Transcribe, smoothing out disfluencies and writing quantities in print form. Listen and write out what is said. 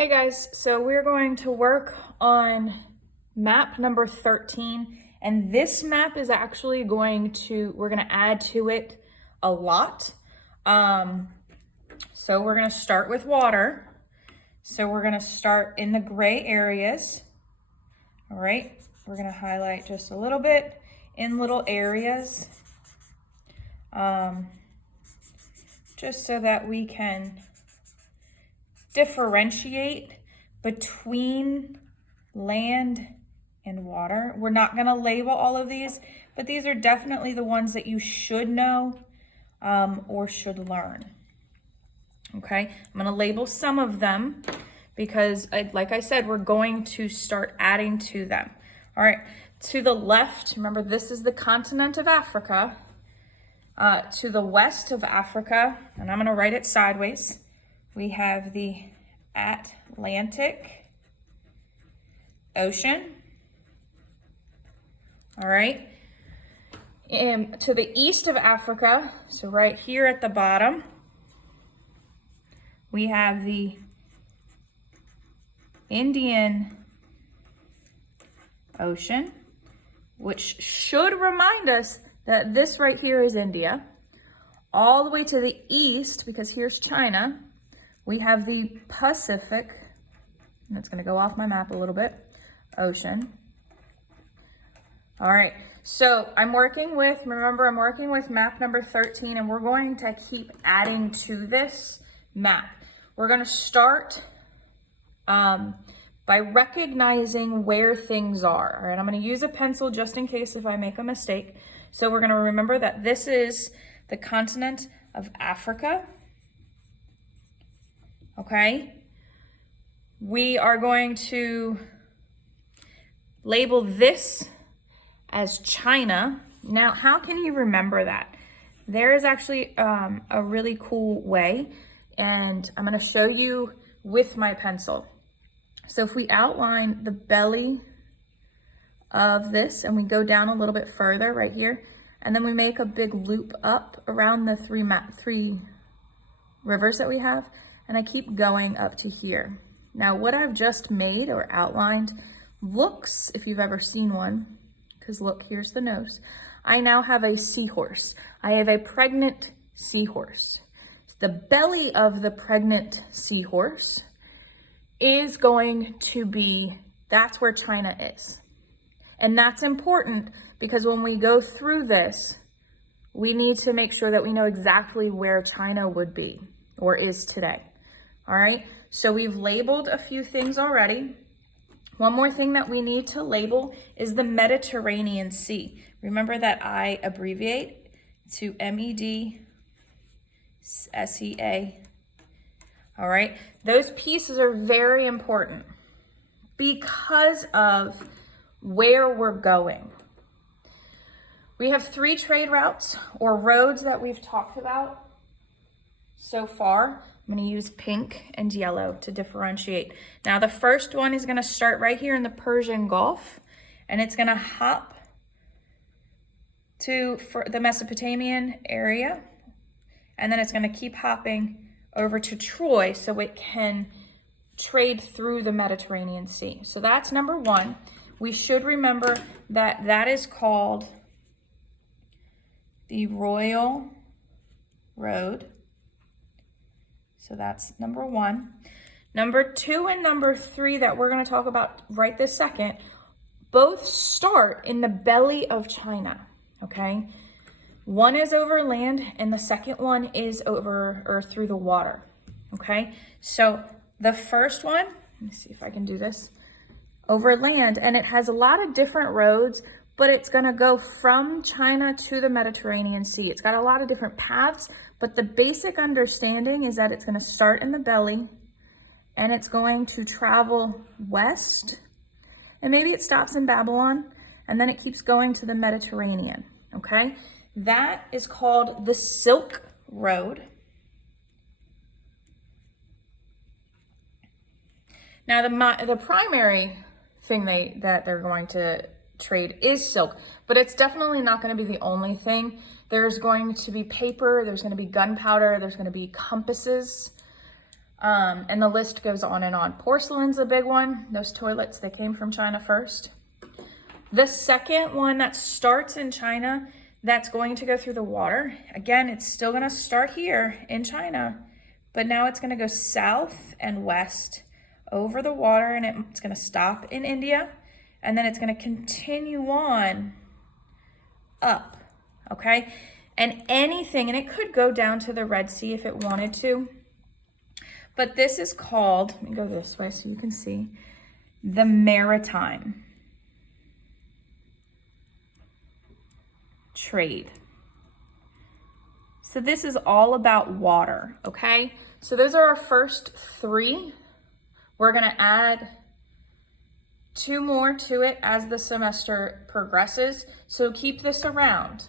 Hey guys, so we're going to work on map number 13, and this map is actually we're going to add to it a lot. So we're going to start with water. So we're going to start in the gray areas. All right, we're going to highlight just a little bit in little areas, just so that we can differentiate between land and water. We're not going to label all of these, but these are definitely the ones that you should know or should learn. Okay, I'm going to label some of them because, like I said, we're going to start adding to them. All right, to the left, remember this is the continent of Africa. To the west of Africa, and I'm going to write it sideways, we have the Atlantic Ocean. All right. And to the east of Africa, so right here at the bottom, we have the Indian Ocean, which should remind us that this right here is India. All the way to the east, because here's China, we have the Pacific, and it's going to go off my map a little bit, Ocean. All right, so remember I'm working with map number 13, and we're going to keep adding to this map. We're going to start by recognizing where things are. All right, I'm going to use a pencil just in case if I make a mistake. So we're going to remember that this is the continent of Africa. Okay, we are going to label this as China. Now, how can you remember that? There is actually a really cool way, and I'm going to show you with my pencil. So if we outline the belly of this and we go down a little bit further right here, and then we make a big loop up around the three rivers that we have, and I keep going up to here. Now what I've just made or outlined looks, if you've ever seen one, because look, here's the nose. I now have a seahorse. I have a pregnant seahorse. The belly of the pregnant seahorse is going to be, that's where China is. And that's important because when we go through this, we need to make sure that we know exactly where China would be or is today. All right, so we've labeled a few things already. One more thing that we need to label is the Mediterranean Sea. Remember that I abbreviate to MEDSEA. All right, those pieces are very important because of where we're going. We have 3 trade routes or roads that we've talked about so far. I'm going to use pink and yellow to differentiate. Now the first one is going to start right here in the Persian Gulf, and it's going to hop to the Mesopotamian area, and then it's going to keep hopping over to Troy so it can trade through the Mediterranean Sea. So that's number 1. We should remember that that is called the Royal Road. So that's number 1. Number 2 and number 3 that we're going to talk about right this second, both start in the belly of China, okay? One is over land and the second one is over or through the water, okay? So the first one, let me see if I can do this, over land, and it has a lot of different roads, but it's going to go from China to the Mediterranean Sea. It's got a lot of different paths, but the basic understanding is that it's going to start in the belly and it's going to travel west, and maybe it stops in Babylon and then it keeps going to the Mediterranean, okay? That is called the Silk Road. Now the primary thing that they're going to trade is silk, but it's definitely not going to be the only thing. There's going to be paper, there's going to be gunpowder, there's going to be compasses, And the list goes on and on. Porcelain's a big one. Those toilets, they came from China first. The second one that starts in China, that's going to go through the water. Again, it's still gonna start here in China, but now it's gonna go south and west over the water, and it's gonna stop in India, and then it's gonna continue on up, okay? And anything, and it could go down to the Red Sea if it wanted to, but this is called, let me go this way so you can see, the maritime trade. So this is all about water, okay? So those are our first three. We're gonna add 2 more to it as the semester progresses. So keep this around.